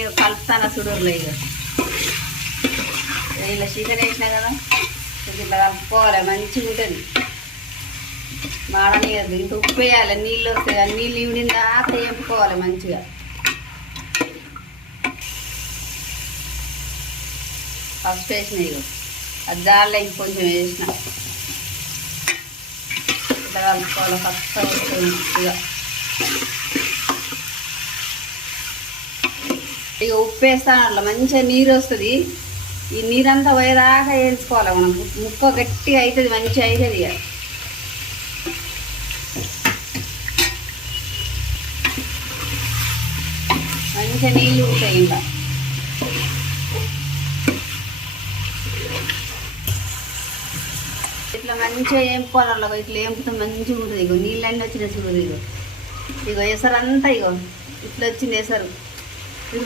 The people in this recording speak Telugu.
కలుపుతాను చూడర్లే ఇక ఇలా చికెన్ వేసినా కదా ఇట్లా కలుపుకోవాలి, మంచిగా ఉంటుంది. మాడనియద్దు, ఇంత ఉప్పు వేయాలి, నీళ్ళు వస్తాయి, ఆ నీళ్ళు ఇవిడిన దాకా వేపుకోవాలి మంచిగా. ఫస్ట్ వేసిన ఇక అది జాడలో ఇంకొంచెం వేసిన ఇట్లా కలుపుకోవాలి. ఫస్ట్ వస్తుంది ఇక ఇక ఉప్పు వేస్తాను, అట్లా మంచిగా నీరు వస్తుంది. ఈ నీరంతా పోయేదాకా వేసుకోవాలి మనం. ముక్క గట్టిగా అవుతుంది, మంచిగా అవుతుంది. ఇక మంచిగా నీళ్ళు ఉంటాయి. ఇంకా ఇట్లా మంచిగా వేపుకోవాలి. ఇట్లా వేపుతో మంచిగా ఉంటుంది. ఇగో నీళ్ళన్నీ వచ్చిన చూడు. ఇగో ఎసరు అంతా ఇగో ఇట్లా వచ్చింది ఎసరు. ఇది